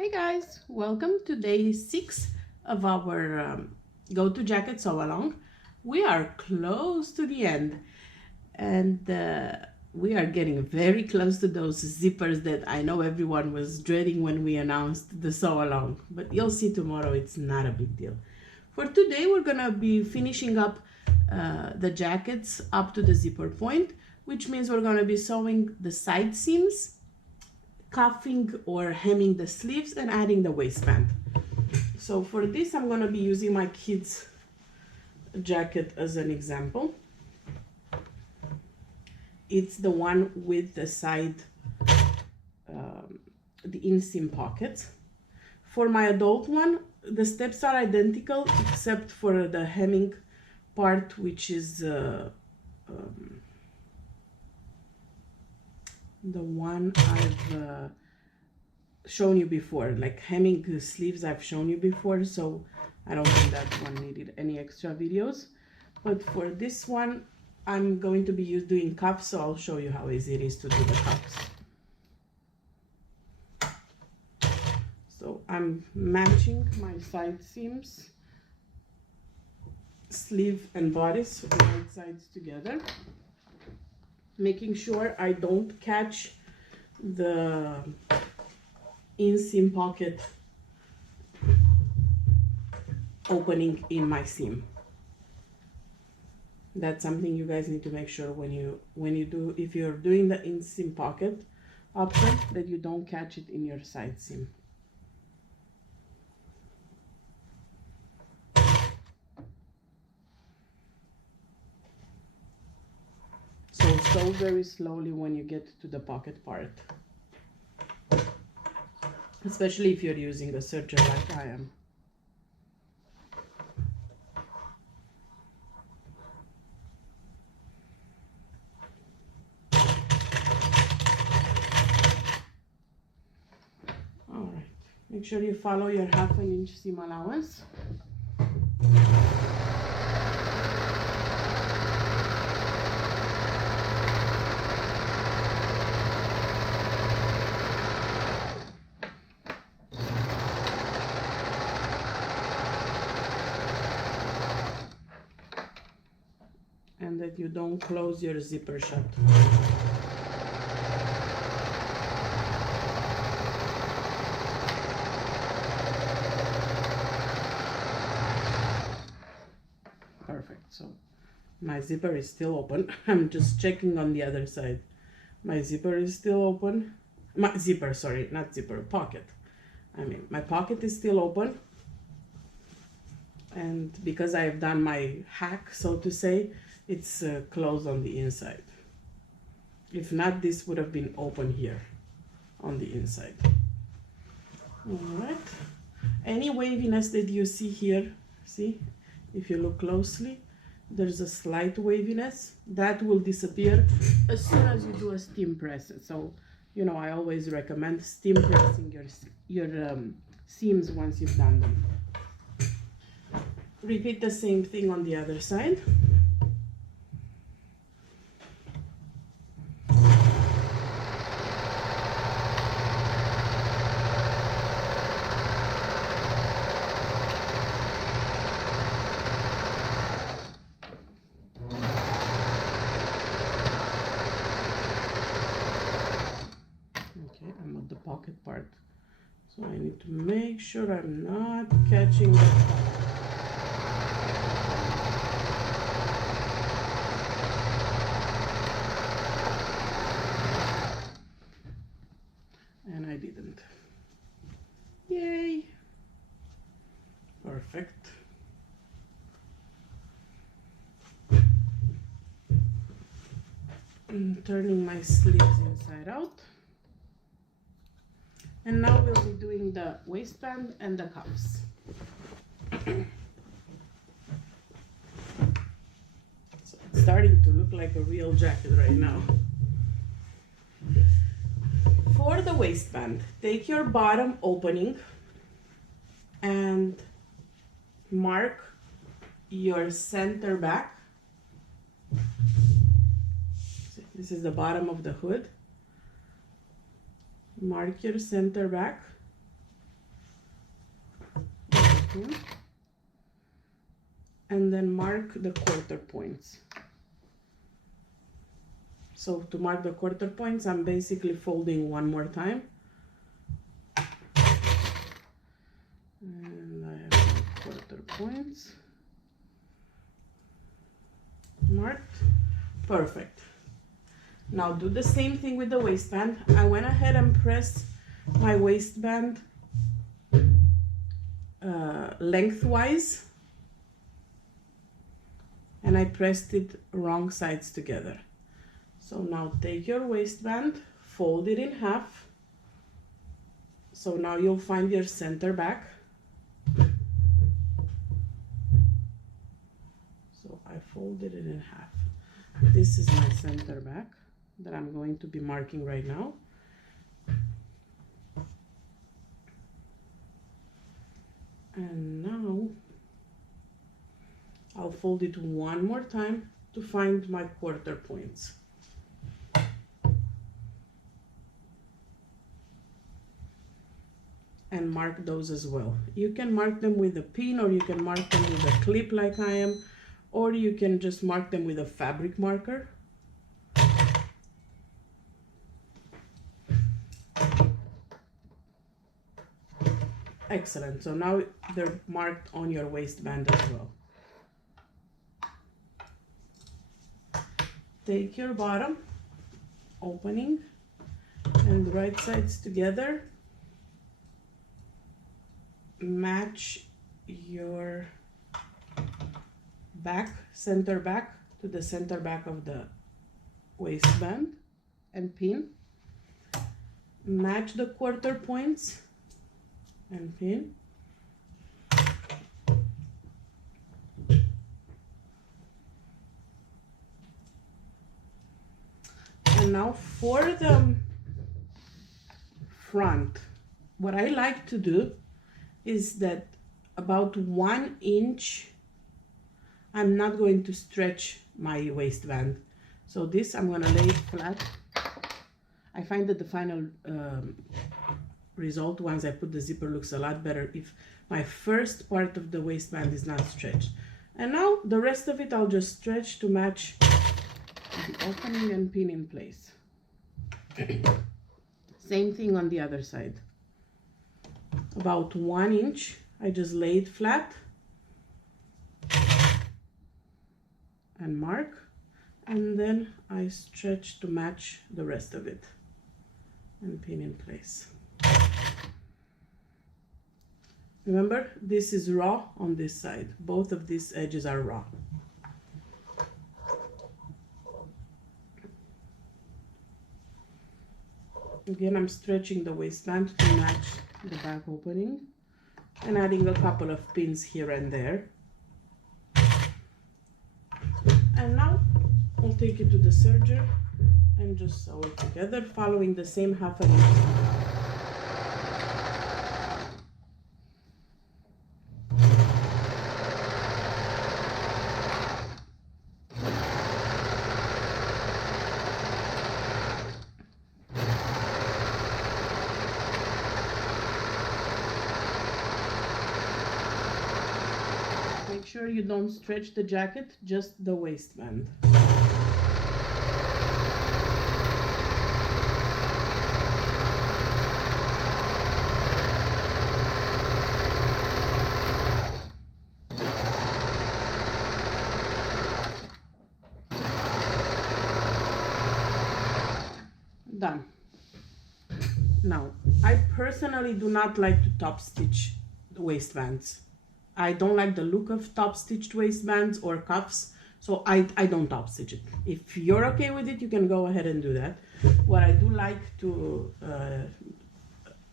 Hey guys, welcome to day 6 of our go-to jacket sew along. We are close to the end and we are getting very close to those zippers that I know everyone was dreading when we announced the sew along, but you'll see tomorrow it's not a big deal. For today we're gonna be finishing up the jackets up to the zipper point, which means we're gonna be sewing the side seams, cuffing or hemming the sleeves, and adding the waistband. So for this I'm going to be using my kids jacket as an example. It's the one with the side the inseam pockets. For my adult one the steps are identical except for the hemming part, which is the one I've shown you before, like hemming the sleeves I've shown you before, so I don't think that one needed any extra videos. But for this one I'm going to be doing cuffs, so I'll show you how easy it is to do the cuffs. So I'm matching my side seams, sleeve and bodice, right sides together, making sure I don't catch the inseam pocket opening in my seam. That's something you guys need to make sure when you do, if you're doing the inseam pocket option, that you don't catch it in your side seam. So sew very slowly when you get to the pocket part, especially if you're using a serger like I am. All right, make sure you follow your 1/2 inch seam allowance. And that you don't close your zipper shut. Perfect. So my zipper is still open. I'm just checking on the other side. My zipper is still open. My zipper, sorry, not zipper, pocket. I mean, my pocket is still open. And because I have done my hack, so to say, it's closed on the inside. If not, this would have been open here on the inside. All right. Any waviness that you see here, see, if you look closely, there's a slight waviness that will disappear as soon as you do a steam press. So, you know, I always recommend steam pressing your seams once you've done them. Repeat the same thing on the other side. Okay, I'm at the pocket part, so I need to make sure I'm not catching the and I didn't. Yay! Perfect. Turning my sleeves inside out. And now we'll be doing the waistband and the cuffs. So it's starting to look like a real jacket right now. For the waistband, take your bottom opening and mark your center back. This is the bottom of the hood. Mark your center back pin, and then mark the quarter points. So to mark the quarter points, I'm basically folding one more time. And I have my quarter points marked. Perfect. Now do the same thing with the waistband. I went ahead and pressed my waistband lengthwise, and I pressed it wrong sides together. So now take your waistband, fold it in half. So now you'll find your center back. So I folded it in half. This is my center back that I'm going to be marking right now. And now I'll fold it one more time to find my quarter points. And mark those as well. You can mark them with a pin, or you can mark them with a clip like I am, or you can just mark them with a fabric marker. Excellent. So now they're marked on your waistband as well. Take your bottom opening and the right sides together. Match your back, center back, to the center back of the waistband and pin. Match the quarter points and pin. And now for the front, what I like to do is that about 1 inch, I'm not going to stretch my waistband. So this, I'm gonna lay it flat. I find that the final result, once I put the zipper, looks a lot better if my first part of the waistband is not stretched. And now the rest of it I'll just stretch to match the opening and pin in place. Same thing on the other side. About 1 inch, I just lay it flat and mark, and then I stretch to match the rest of it and pin in place. Remember, this is raw on this side. Both of these edges are raw. Again, I'm stretching the waistband to match the back opening and adding a couple of pins here and there. And now I'll take it to the serger and just sew it together, following the same half an inch. Make sure you don't stretch the jacket, just the waistband. Done. Now, I personally do not like to top stitch the waistbands. I don't like the look of top stitched waistbands or cuffs, so I don't top stitch it. If you're okay with it, you can go ahead and do that. What I do like to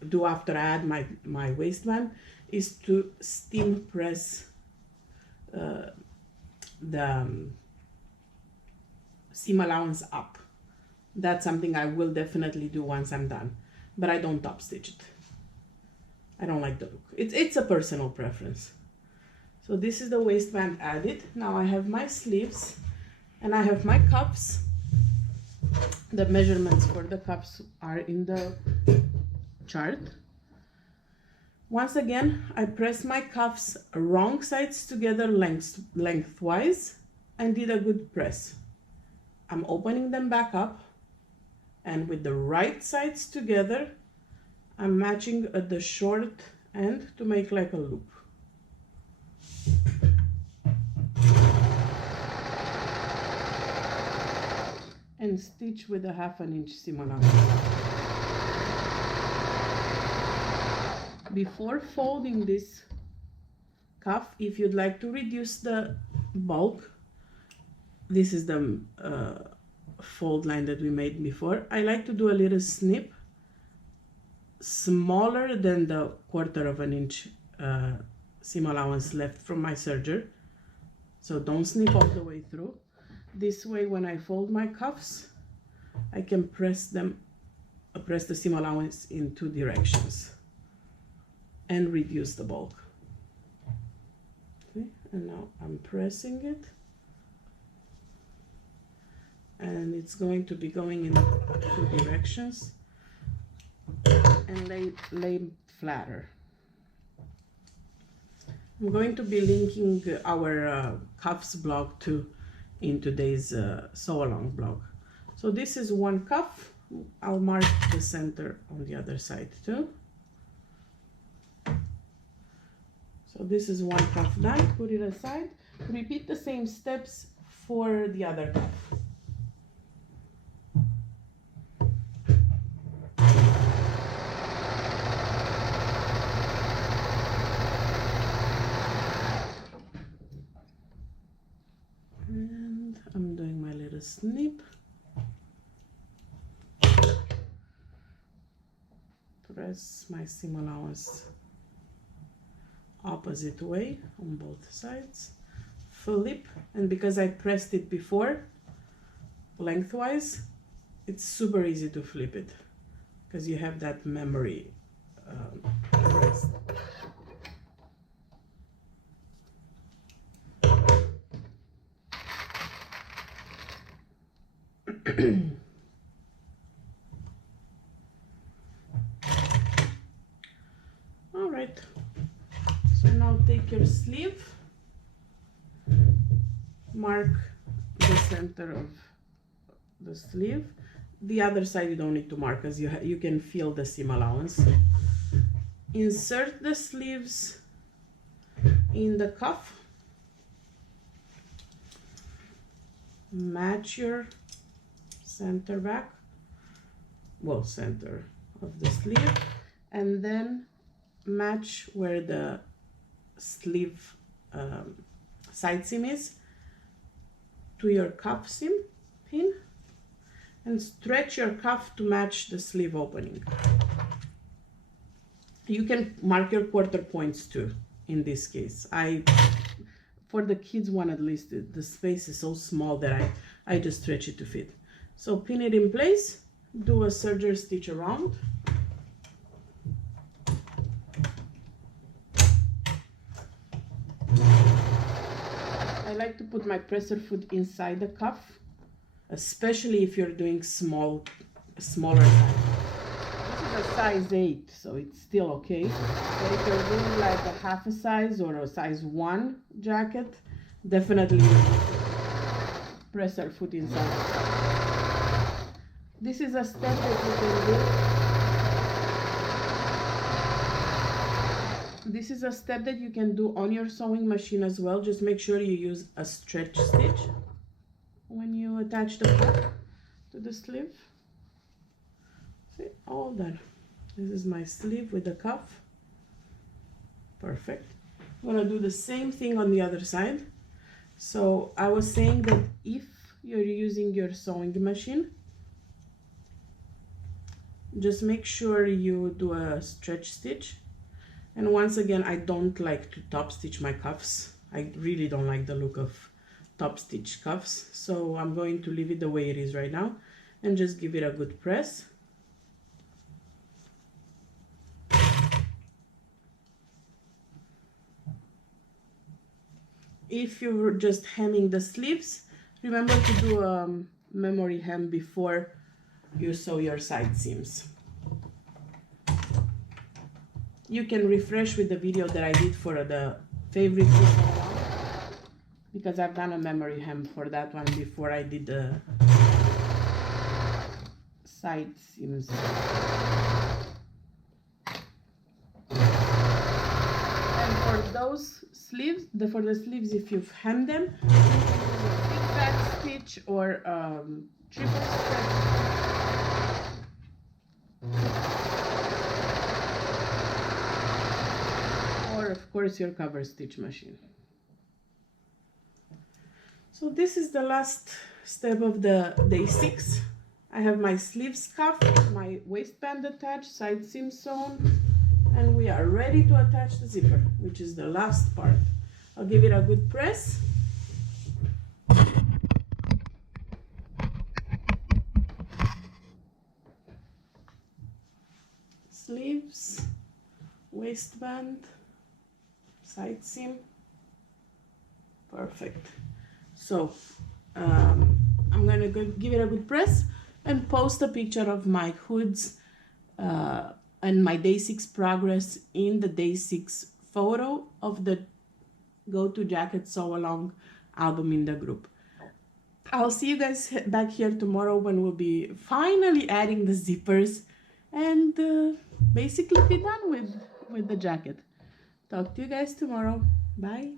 do after I add my waistband is to steam press the seam allowance up. That's something I will definitely do once I'm done, but I don't top stitch it. I don't like the look. It's a personal preference. So this is the waistband added. Now I have my sleeves and I have my cuffs. The measurements for the cuffs are in the chart. Once again, I press my cuffs wrong sides together lengthwise and did a good press. I'm opening them back up, and with the right sides together, I'm matching at the short end to make like a loop. And stitch with a 1/2 inch seam allowance. Before folding this cuff, if you'd like to reduce the bulk, this is the fold line that we made before. I like to do a little snip smaller than the 1/4 inch seam allowance left from my serger. So don't snip all the way through. This way, when I fold my cuffs, I can press the seam allowance in 2 directions and reduce the bulk. Okay, and now I'm pressing it, and it's going to be going in 2 directions and lay flatter. I'm going to be linking our cuffs blog too in today's sew along blog. So this is one cuff. I'll mark the center on the other side too. So this is one cuff done. Put it aside. Repeat the same steps for the other cuff. And I'm doing my little snip. Press my seam allowance opposite way on both sides, flip, and because I pressed it before lengthwise, it's super easy to flip it because you have that memory pressed. All right, so now take your sleeve, mark the center of the sleeve. The other side you don't need to mark because you can feel the seam allowance. Insert the sleeves in the cuff, match your center back, well, center of the sleeve, and then match where the sleeve side seam is to your cuff seam pin, and stretch your cuff to match the sleeve opening. You can mark your 1/4 points too. In this case, for the kids one at least, the space is so small that I just stretch it to fit. So pin it in place, do a serger stitch around, I like to put my presser foot inside the cuff, especially if you're doing smaller size. This is a size 8, so it's still okay. But if you're doing like a 1/2 size or a size 1 jacket, definitely presser foot inside the cuff. This is a step that you can do. This is a step that you can do on your sewing machine as well. Just make sure you use a stretch stitch when you attach the cuff to the sleeve. See, all done. This is my sleeve with the cuff. Perfect. I'm gonna do the same thing on the other side. So I was saying that if you're using your sewing machine, just make sure you do a stretch stitch. And once again, I don't like to top stitch my cuffs. I really don't like the look of top stitch cuffs. So I'm going to leave it the way it is right now and just give it a good press. If you're just hemming the sleeves, remember to do a memory hem before you sew your side seams. You can refresh with the video that I did for the favorite sew along, because I've done a memory hem for that one before I did the side seams. And for those sleeves, for the sleeves, if you've hemmed them, you can use a zigzag stitch or triple stitch. Or of course your cover stitch machine. So this is the last step of the day 6. I have my sleeves cuffed, my waistband attached, side seam sewn, and we are ready to attach the zipper, which is the last part. I'll give it a good press. Sleeves, waistband, side seam. Perfect. So I'm gonna go give it a good press and post a picture of my hoods and my day 6 progress in the day 6 photo of the Go To Jacket Sew Along album in the group. I'll see you guys back here tomorrow when we'll be finally adding the zippers and basically be done with the jacket. Talk to you guys tomorrow. Bye.